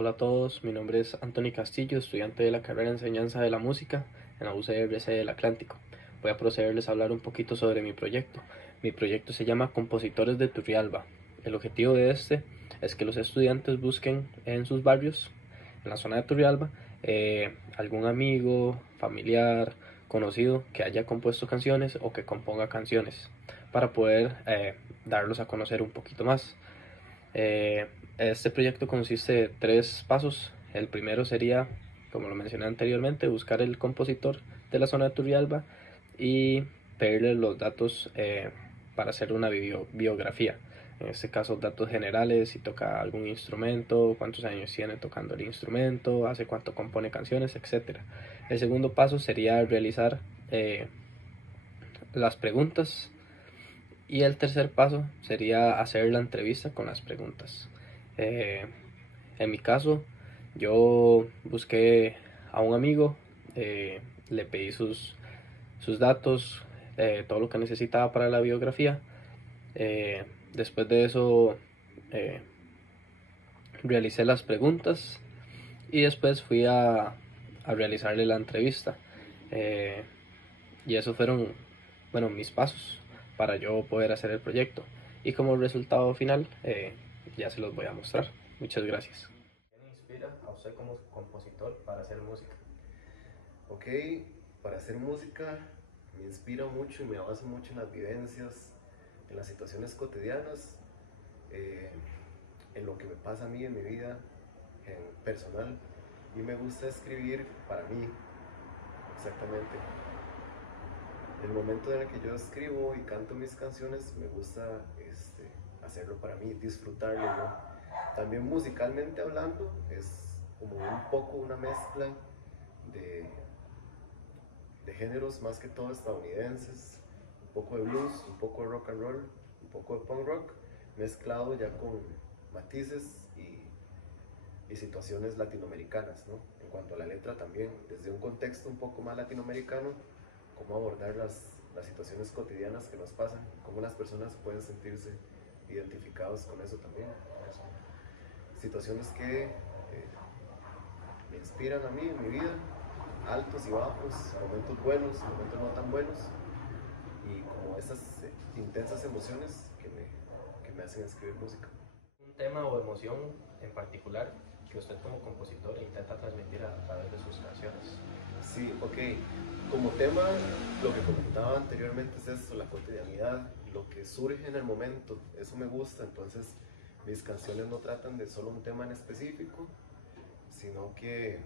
Hola a todos, mi nombre es Anthony Castillo, estudiante de la carrera de Enseñanza de la Música en la UCRC del Atlántico. Voy a procederles a hablar un poquito sobre mi proyecto. Mi proyecto se llama Compositores de Turrialba. El objetivo de este es que los estudiantes busquen en sus barrios, en la zona de Turrialba, algún amigo, familiar, conocido que haya compuesto canciones o que componga canciones para poder darlos a conocer un poquito más. Eh, este proyecto consiste de tres pasos. El primero sería, como lo mencioné anteriormente, buscar el compositor de la zona de Turrialba y pedirle los datos para hacer una biografía. En este caso, datos generales, si toca algún instrumento, cuántos años tiene tocando el instrumento, hace cuánto compone canciones, etc. El segundo paso sería realizar las preguntas y el tercer paso sería hacer la entrevista con las preguntas. Eh, en mi caso, yo busqué a un amigo, le pedí sus datos, todo lo que necesitaba para la biografía. Después de eso, eh, realicé las preguntas y después fui a realizarle la entrevista. Eh, y eso fueron, bueno, mis pasos para yo poder hacer el proyecto. Y como resultado final, ya se los voy a mostrar. Muchas gracias. ¿Qué le inspira a usted como compositor para hacer música? Ok, para hacer música me inspira mucho y me baso mucho en las vivencias, en las situaciones cotidianas, eh, en lo que me pasa a mí en mi vida en personal. Y me gusta escribir para mí, exactamente. El momento en el que yo escribo y canto mis canciones, me gusta hacerlo para mí, disfrutarlo, ¿no? También musicalmente hablando, es como un poco una mezcla de géneros más que todo estadounidenses, un poco de blues, un poco de rock and roll, un poco de punk rock, mezclado ya con matices y situaciones latinoamericanas, ¿no? En cuanto a la letra también, desde un contexto un poco más latinoamericano, cómo abordar las situaciones cotidianas que nos pasan, cómo las personas pueden sentirse identificados con eso también. Situaciones que me inspiran a mí en mi vida, altos y bajos, momentos buenos, momentos no tan buenos, y como esas intensas emociones que me hacen escribir música. Un tema o emoción en particular que usted como compositor intenta transmitir a través de sus canciones. Sí, ok. Como tema, lo que comentaba anteriormente es esto, la cotidianidad, lo que surge en el momento, eso me gusta, entonces mis canciones no tratan de solo un tema en específico, sino que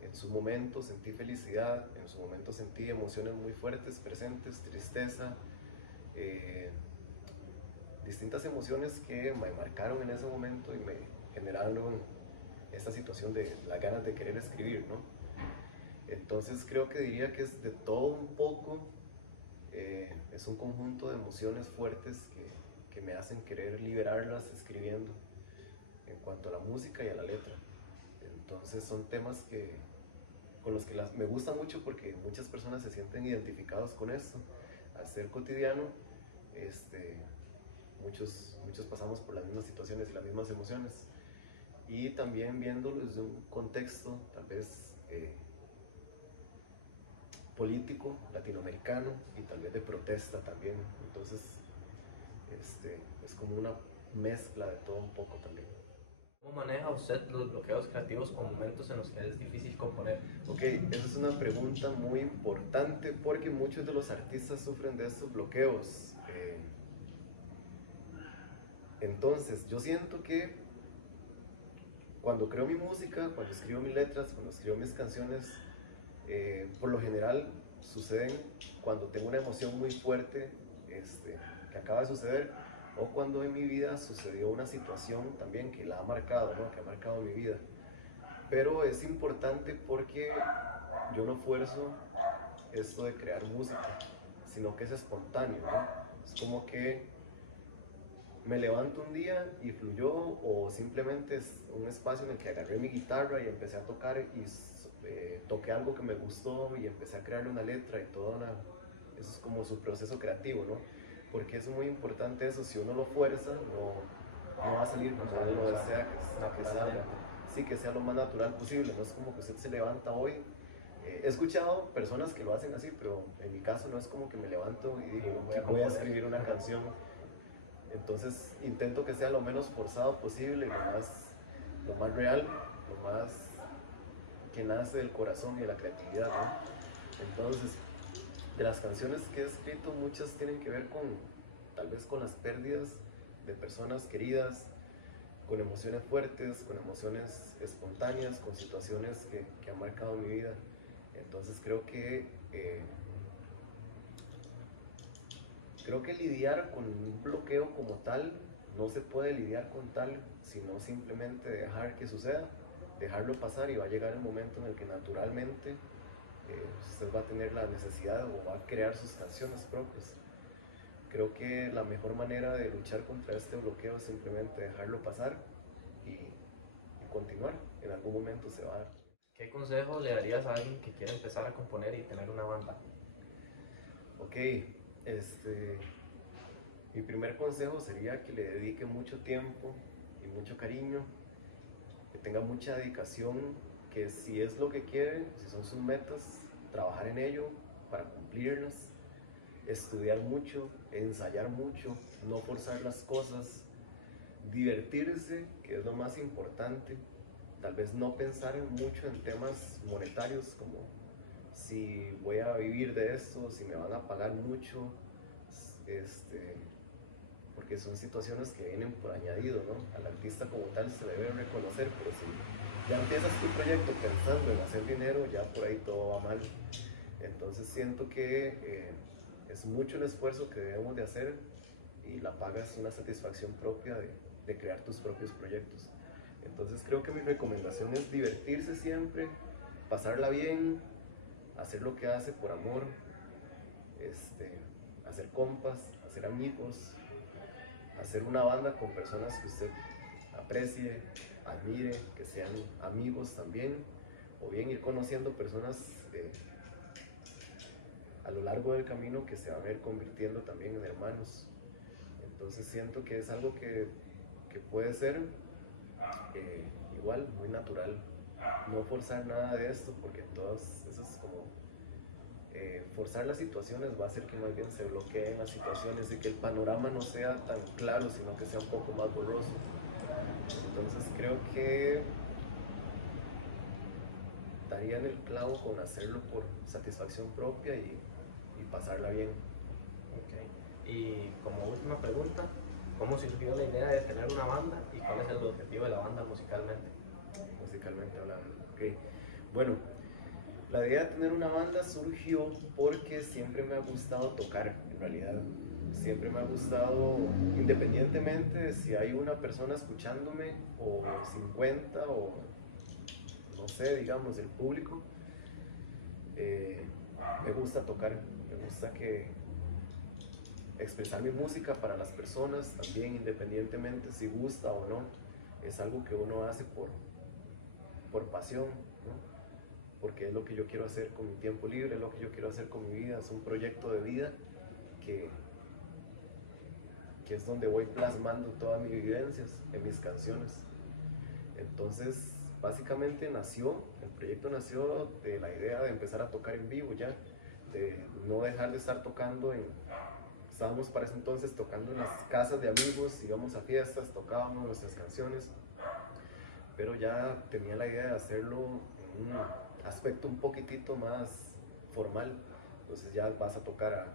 en su momento sentí felicidad, en su momento sentí emociones muy fuertes, presentes, tristeza, eh, distintas emociones que me marcaron en ese momento y me generaron esta situación de las ganas de querer escribir, ¿no? Entonces creo que diría que es de todo un poco, es un conjunto de emociones fuertes que me hacen querer liberarlas escribiendo en cuanto a la música y a la letra. Entonces son temas con los que me gusta mucho porque muchas personas se sienten identificados con esto. Al ser cotidiano, este, muchos pasamos por las mismas situaciones y las mismas emociones. Y también viéndolo desde un contexto tal vez político, latinoamericano y tal vez de protesta también. Entonces, es como una mezcla de todo un poco también. ¿Cómo maneja usted los bloqueos creativos o momentos en los que es difícil componer? Ok, esa es una pregunta muy importante porque muchos de los artistas sufren de estos bloqueos. Entonces, yo siento que cuando creo mi música, cuando escribo mis letras, cuando escribo mis canciones, por lo general suceden cuando tengo una emoción muy fuerte que acaba de suceder o cuando en mi vida sucedió una situación también que la ha marcado, ¿no? Que ha marcado mi vida. Pero es importante porque yo no fuerzo esto de crear música, sino que es espontáneo, ¿no? Es como que me levanto un día y fluyó, o simplemente es un espacio en el que agarré mi guitarra y empecé a tocar y toqué algo que me gustó y empecé a crearle una letra y toda una... Eso es como su proceso creativo, ¿no? Porque es muy importante eso, si uno lo fuerza, no va a salir No como sale, uno no sale desea que salga. naturalmente. sí que sea lo más natural posible, no es como que usted se levanta hoy. He escuchado personas que lo hacen así, pero en mi caso no es como que me levanto y digo, voy a escribir una canción. Entonces intento que sea lo menos forzado posible, lo más real, lo más que nace del corazón y de la creatividad, ¿no? Entonces, de las canciones que he escrito, muchas tienen que ver con, tal vez con las pérdidas de personas queridas, con emociones fuertes, con emociones espontáneas, con situaciones que han marcado mi vida. Entonces creo que lidiar con un bloqueo como tal no se puede lidiar con tal, sino simplemente dejar que suceda, dejarlo pasar, y va a llegar el momento en el que naturalmente usted va a tener la necesidad o va a crear sus canciones propias. Creo que la mejor manera de luchar contra este bloqueo es simplemente dejarlo pasar y continuar. En algún momento se va a dar. ¿Qué consejo le darías a alguien que quiere empezar a componer y tener una banda? Ok, mi primer consejo sería que le dedique mucho tiempo y mucho cariño, que tenga mucha dedicación, que si es lo que quiere, si son sus metas, trabajar en ello para cumplirlas, estudiar mucho, ensayar mucho, no forzar las cosas, divertirse, que es lo más importante, tal vez no pensar mucho en temas monetarios como si voy a vivir de esto, si me van a pagar mucho, porque son situaciones que vienen por añadido, ¿no? Al artista como tal se le debe reconocer, pero si ya empiezas tu proyecto pensando en hacer dinero, ya por ahí todo va mal. Entonces siento que es mucho el esfuerzo que debemos de hacer, y la paga es una satisfacción propia de crear tus propios proyectos. Entonces creo que mi recomendación es divertirse siempre, pasarla bien, hacer lo que hace por amor, hacer compas, hacer amigos, hacer una banda con personas que usted aprecie, admire, que sean amigos también, o bien ir conociendo personas a lo largo del camino que se van a ir convirtiendo también en hermanos. Entonces siento que es algo que puede ser igual, muy natural. No forzar nada de esto, porque todas esas como forzar las situaciones va a hacer que más bien se bloqueen las situaciones y que el panorama no sea tan claro, sino que sea un poco más borroso. Entonces creo que daría en el clavo con hacerlo por satisfacción propia y pasarla bien. Ok. Y como última pregunta, ¿cómo surgió la idea de tener una banda y cuál es el objetivo de la banda musicalmente? Musicalmente hablando. Okay. Bueno, la idea de tener una banda surgió porque siempre me ha gustado tocar, en realidad. Siempre me ha gustado, independientemente de si hay una persona escuchándome o 50 o no sé, digamos, el público, me gusta tocar, me gusta expresar mi música para las personas también, independientemente si gusta o no. Es algo que uno hace por pasión, ¿no? Porque es lo que yo quiero hacer con mi tiempo libre, es lo que yo quiero hacer con mi vida, es un proyecto de vida que, que es donde voy plasmando todas mis vivencias en mis canciones. Entonces, básicamente el proyecto nació de la idea de empezar a tocar en vivo ya, de no dejar de estar tocando estábamos para ese entonces tocando en las casas de amigos, íbamos a fiestas, tocábamos nuestras canciones, pero ya tenía la idea de hacerlo en un aspecto un poquitito más formal. Entonces ya vas a tocar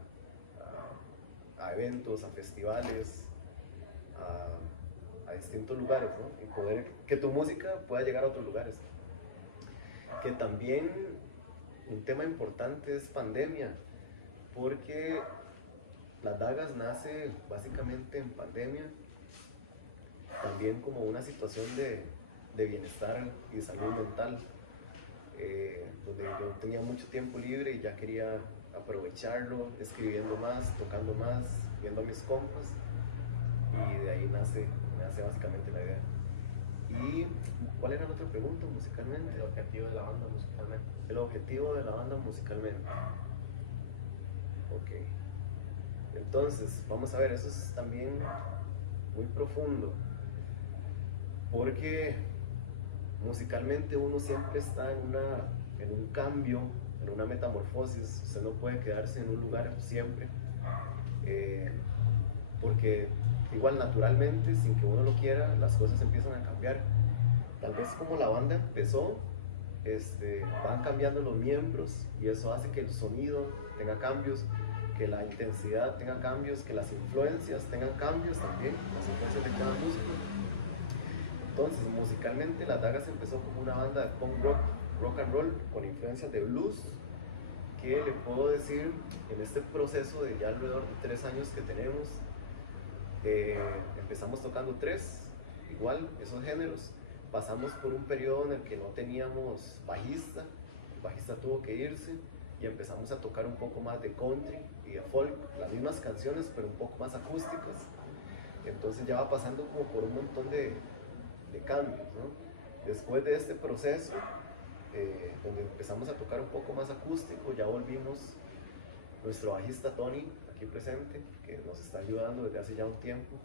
a eventos, a festivales, a distintos lugares, ¿no? Y que tu música pueda llegar a otros lugares. Que también un tema importante es pandemia, porque Las Dagas nace básicamente en pandemia, también como una situación de bienestar y salud mental, donde yo tenía mucho tiempo libre y ya quería aprovecharlo, escribiendo más, tocando más, viendo a mis compas, y de ahí nace básicamente la idea. ¿Y cuál era la otra pregunta musicalmente? El objetivo de la banda musicalmente. El objetivo de la banda musicalmente. Ok. Entonces, vamos a ver, eso es también muy profundo, porque musicalmente uno siempre está en un cambio, en una metamorfosis. Usted no puede quedarse en un lugar siempre, porque igual naturalmente, sin que uno lo quiera, las cosas empiezan a cambiar. Tal vez como la banda empezó, van cambiando los miembros y eso hace que el sonido tenga cambios, que la intensidad tenga cambios, que las influencias tengan cambios también, las influencias de cada músico. Entonces, musicalmente, Las Dagas empezó como una banda de punk rock, rock and roll, con influencias de blues, que le puedo decir, en este proceso de ya alrededor de 3 años que tenemos, empezamos tocando 3, igual, esos géneros. Pasamos por un periodo en el que no teníamos bajista, el bajista tuvo que irse, y empezamos a tocar un poco más de country y de folk, las mismas canciones, pero un poco más acústicas. Entonces ya va pasando como por un montón de cambios, ¿no? Después de este proceso, donde empezamos a tocar un poco más acústico, ya volvimos, nuestro bajista Tony, aquí presente, que nos está ayudando desde hace ya un tiempo,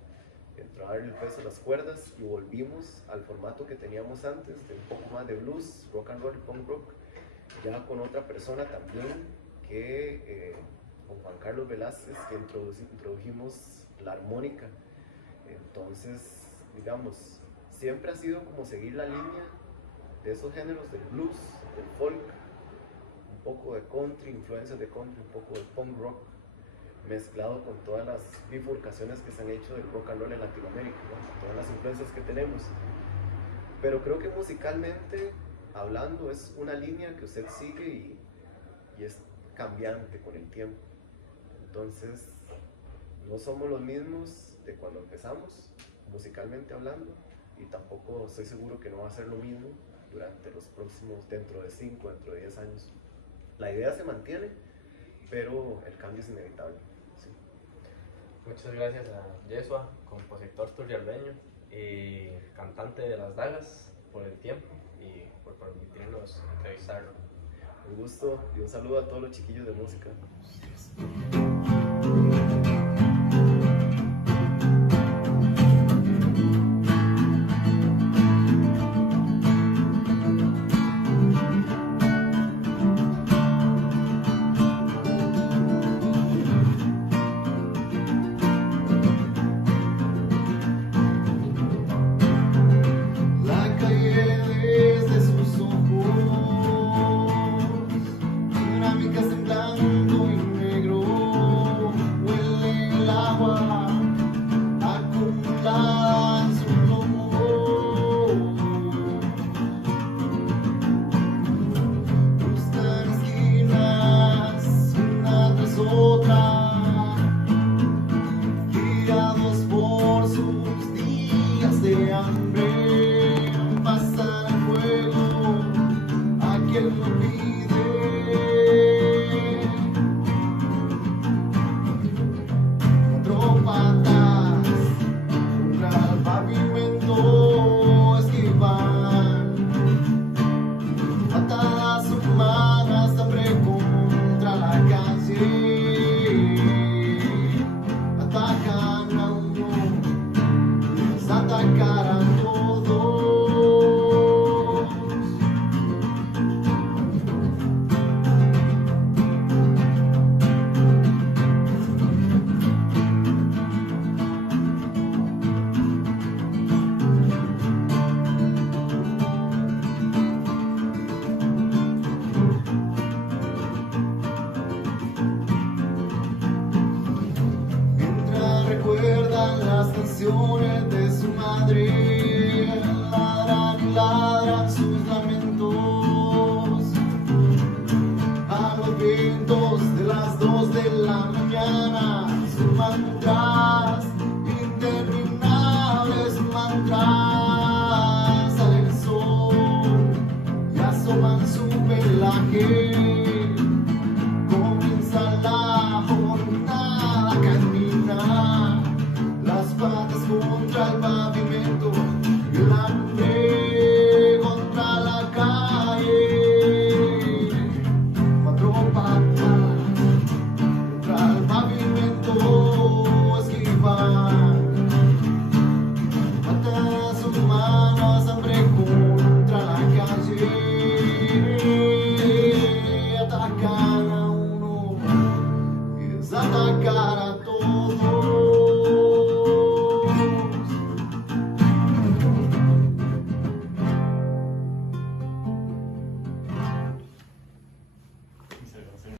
entró a darle el peso a las cuerdas, y volvimos al formato que teníamos antes, de un poco más de blues, rock and roll, punk rock, ya con otra persona también, con Juan Carlos Velázquez, que introdujimos la armónica. Entonces, digamos, siempre ha sido como seguir la línea de esos géneros del blues, del folk, un poco de country, influencias de country, un poco de punk rock, mezclado con todas las bifurcaciones que se han hecho del rock and roll en Latinoamérica, ¿no? Todas las influencias que tenemos. Pero creo que musicalmente hablando es una línea que usted sigue y es cambiante con el tiempo. Entonces, no somos los mismos de cuando empezamos, musicalmente hablando, y tampoco estoy seguro que no va a ser lo mismo durante los próximos, dentro de 5, dentro de 10 años. La idea se mantiene, pero el cambio es inevitable. Sí. Muchas gracias a Yeshua, compositor turrialbeño y cantante de Las Dagas, por el tiempo y por permitirnos entrevistarlo. Un gusto y un saludo a todos los chiquillos de música. Pasar el fuego, aquel no pide.